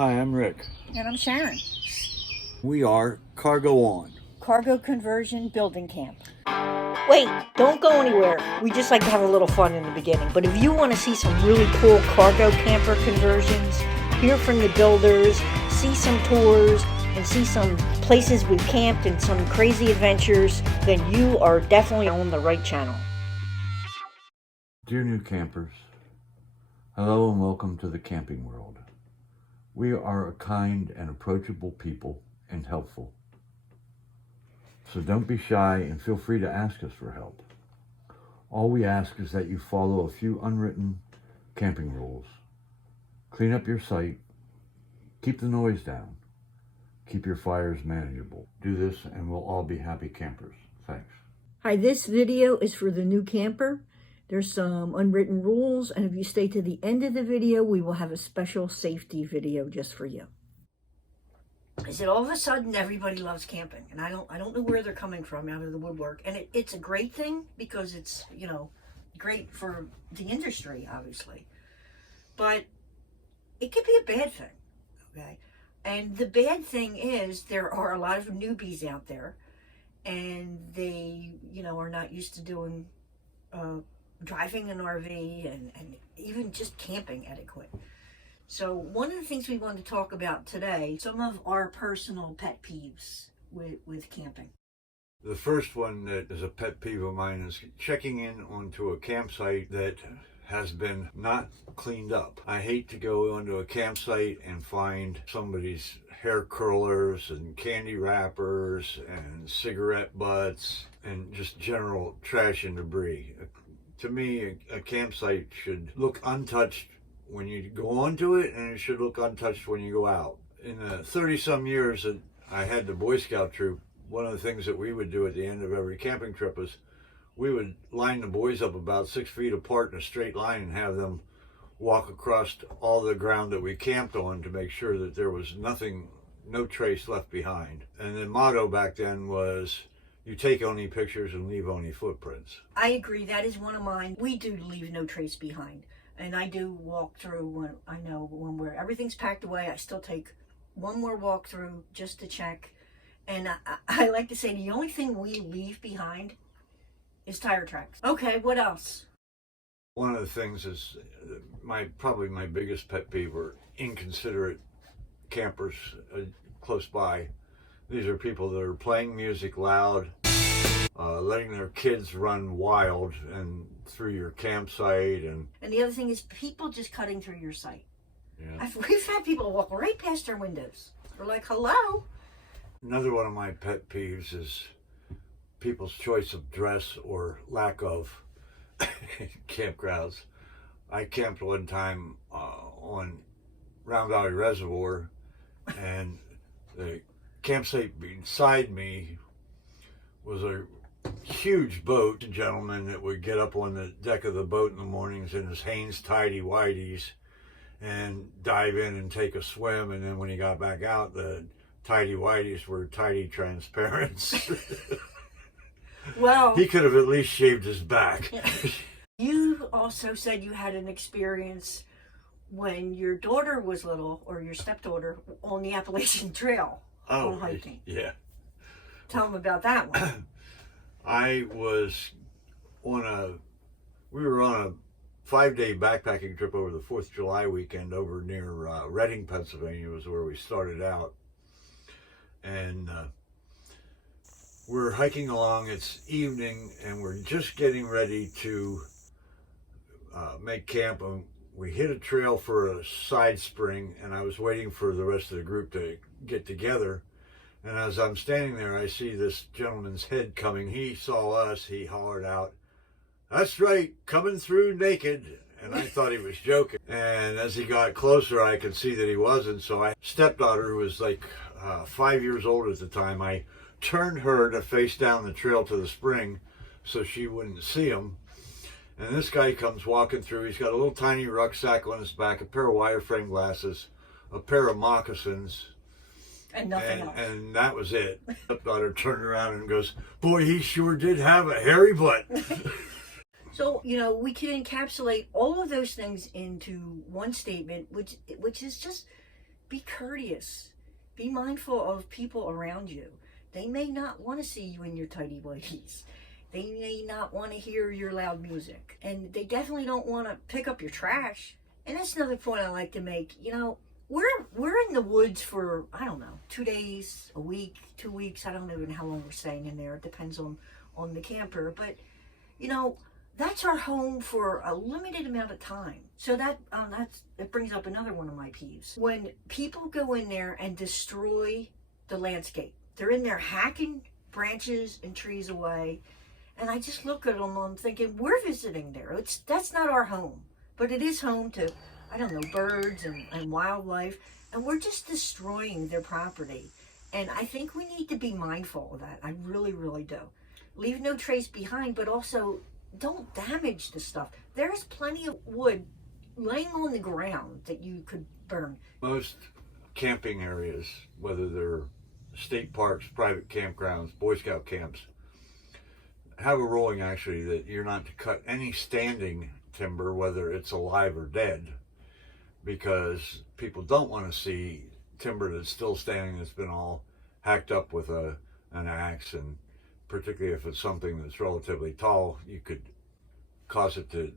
Hi, I'm Rick. And I'm Sharon. We are Cargo On. Cargo Conversion Building Camp. Wait, don't go anywhere. We just like to have a little fun in the beginning. But if you want to see some really cool cargo camper conversions, hear from the builders, see some tours, and see some places we've camped and some crazy adventures, then you are definitely on the right channel. Dear new campers, hello and welcome to the camping world. We are a kind and approachable people and helpful. So don't be shy and feel free to ask us for help. All we ask is that you follow a few unwritten camping rules. Clean up your site, keep the noise down, keep your fires manageable. Do this and we'll all be happy campers. Thanks. Hi, this video is for the new camper. There's some unwritten rules, and if you stay to the end of the video, we will have a special safety video just for you. I said all of a sudden everybody loves camping, and I don't know where they're coming from out of the woodwork. And it's a great thing because it's, great for the industry, obviously. But it could be a bad thing, okay? And the bad thing is there are a lot of newbies out there, and they, are not used to doing driving an RV and even just camping etiquette. So one of the things we want to talk about today, some of our personal pet peeves with camping. The first one that is a pet peeve of mine is checking in onto a campsite that has been not cleaned up. I hate to go onto a campsite and find somebody's hair curlers and candy wrappers and cigarette butts and just general trash and debris. To me, a campsite should look untouched when you go onto it, and it should look untouched when you go out. In the 30-some years that I had the Boy Scout troop, one of the things that we would do at the end of every camping trip was we would line the boys up about 6 feet apart in a straight line and have them walk across all the ground that we camped on to make sure that there was no trace left behind. And the motto back then was, you take only pictures and leave only footprints. I agree. That is one of mine. We do leave no trace behind. And I do walk through when everything's packed away, I still take one more walk through just to check. And I like to say the only thing we leave behind is tire tracks. Okay, what else? One of the things is probably my biggest pet peeve are inconsiderate campers close by. These are people that are playing music loud, letting their kids run wild and through your campsite. And the other thing is people just cutting through your site. Yeah. We've had people walk right past our windows. We're like, hello? Another one of my pet peeves is people's choice of dress or lack of campgrounds. I camped one time on Round Valley Reservoir, and the campsite beside me was a huge boat. A gentleman that would get up on the deck of the boat in the mornings in his Hanes tidy-whities and dive in and take a swim, and then when he got back out, the tidy-whities were tidy transparents. Well, he could have at least shaved his back. You also said you had an experience when your daughter was little, or your stepdaughter, on the Appalachian Trail. Oh, hiking. Yeah. Tell them about that one. We were on a 5-day backpacking trip over the 4th of July weekend over near Reading, Pennsylvania was where we started out. And we're hiking along, it's evening, and we're just getting ready to make camp. And we hit a trail for a side spring, and I was waiting for the rest of the group to get together. And as I'm standing there, I see this gentleman's head coming. He saw us, he hollered out, "That's right, coming through naked." And I thought he was joking. And as he got closer, I could see that he wasn't. So my stepdaughter, who was like 5 years old at the time, I turned her to face down the trail to the spring so she wouldn't see him. And this guy comes walking through. He's got a little tiny rucksack on his back, a pair of wireframe glasses, a pair of moccasins, and nothing else. And that was it. My daughter turned around and goes, "Boy, he sure did have a hairy butt." So, we can encapsulate all of those things into one statement, which is just be courteous. Be mindful of people around you. They may not want to see you in your tidy whities. They may not want to hear your loud music. And they definitely don't want to pick up your trash. And that's another point I like to make. You know, we're in the woods for, I don't know, 2 days, a week, 2 weeks. I don't even know how long we're staying in there. It depends on the camper. But, you know, that's our home for a limited amount of time. So that brings up another one of my peeves. When people go in there and destroy the landscape. They're in there hacking branches and trees away. And I just look at them and I'm thinking, we're visiting there. That's not our home. But it is home to, I don't know, birds and wildlife. And we're just destroying their property. And I think we need to be mindful of that. I really, really do. Leave no trace behind, but also don't damage the stuff. There's plenty of wood laying on the ground that you could burn. Most camping areas, whether they're state parks, private campgrounds, Boy Scout camps, have a ruling actually that you're not to cut any standing timber, whether it's alive or dead, because people don't want to see timber that's still standing that's been all hacked up with an axe, and particularly if it's something that's relatively tall, you could cause it to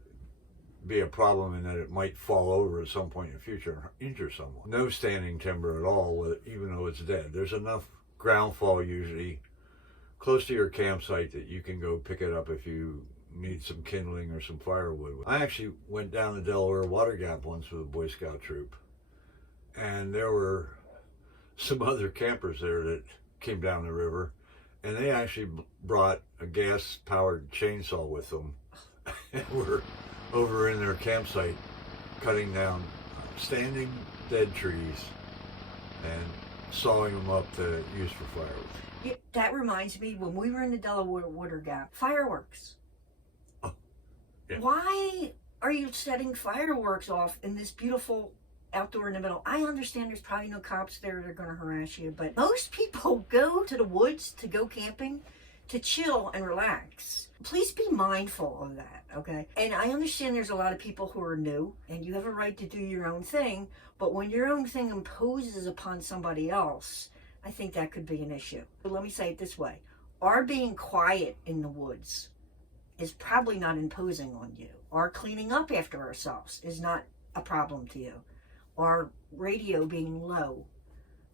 be a problem in that it might fall over at some point in the future and injure someone. No standing timber at all, even though it's dead. There's enough ground fall usually close to your campsite that you can go pick it up if you need some kindling or some firewood. I actually went down the Delaware Water Gap once with a Boy Scout troop, and there were some other campers there that came down the river, and they actually brought a gas-powered chainsaw with them and were over in their campsite cutting down standing dead trees and sawing them up to use for firewood. Yeah, that reminds me, when we were in the Delaware Water Gap, fireworks. Oh, yeah. Why are you setting fireworks off in this beautiful outdoor in the middle? I understand there's probably no cops there that are going to harass you, but most people go to the woods to go camping to chill and relax. Please be mindful of that, okay? And I understand there's a lot of people who are new, and you have a right to do your own thing, but when your own thing imposes upon somebody else, I think that could be an issue. But let me say it this way. Our being quiet in the woods is probably not imposing on you. Our cleaning up after ourselves is not a problem to you. Our radio being low,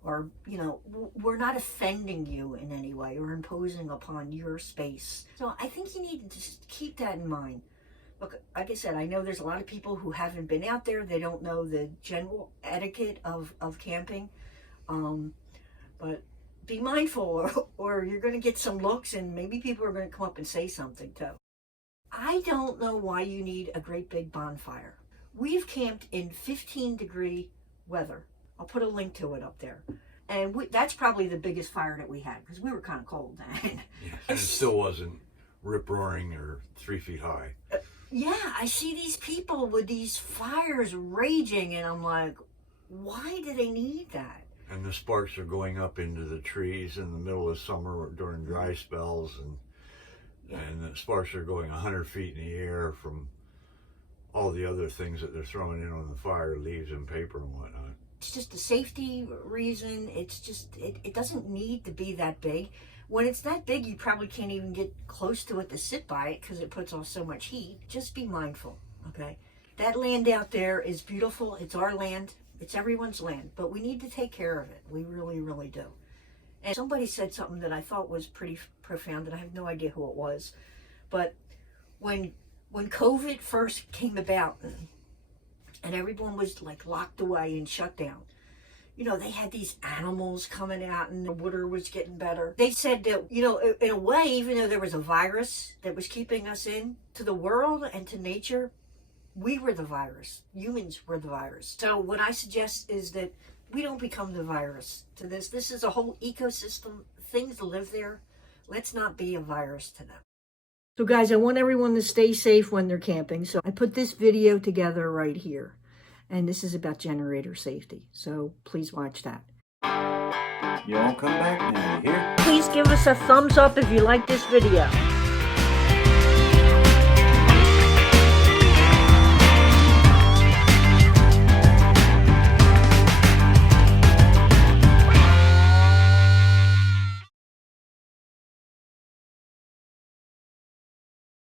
or, you know, we're not offending you in any way or imposing upon your space. So I think you need to just keep that in mind. Look, like I said, I know there's a lot of people who haven't been out there. They don't know the general etiquette of camping. But be mindful, or you're going to get some looks, and maybe people are going to come up and say something too. I don't know why you need a great big bonfire. We've camped in 15-degree weather. I'll put a link to it up there. And that's probably the biggest fire that we had, because we were kind of cold then. Yeah, and it still wasn't rip-roaring or 3 feet high. Yeah, I see these people with these fires raging, and I'm like, why do they need that? And the sparks are going up into the trees in the middle of summer during dry spells, and the sparks are going 100 feet in the air from all the other things that they're throwing in on the fire, leaves and paper and whatnot. It's just a safety reason. It's just, it doesn't need to be that big. When it's that big, you probably can't even get close to it to sit by it because it puts off so much heat. Just be mindful, okay? That land out there is beautiful. It's our land. It's everyone's land, but we need to take care of it. We really, really do. And somebody said something that I thought was pretty profound, and I have no idea who it was. But when COVID first came about and everyone was like locked away and shut down, you know, they had these animals coming out and the water was getting better. They said that, you know, in a way, even though there was a virus that was keeping us in to the world and to nature, we were the virus. Humans were the virus. So what I suggest is that we don't become the virus to this. This is a whole ecosystem. Things live there. Let's not be a virus to them. So guys, I want everyone to stay safe when they're camping. So I put this video together right here. And this is about generator safety. So please watch that. You won't come back now, you hear? Please give us a thumbs up if you like this video.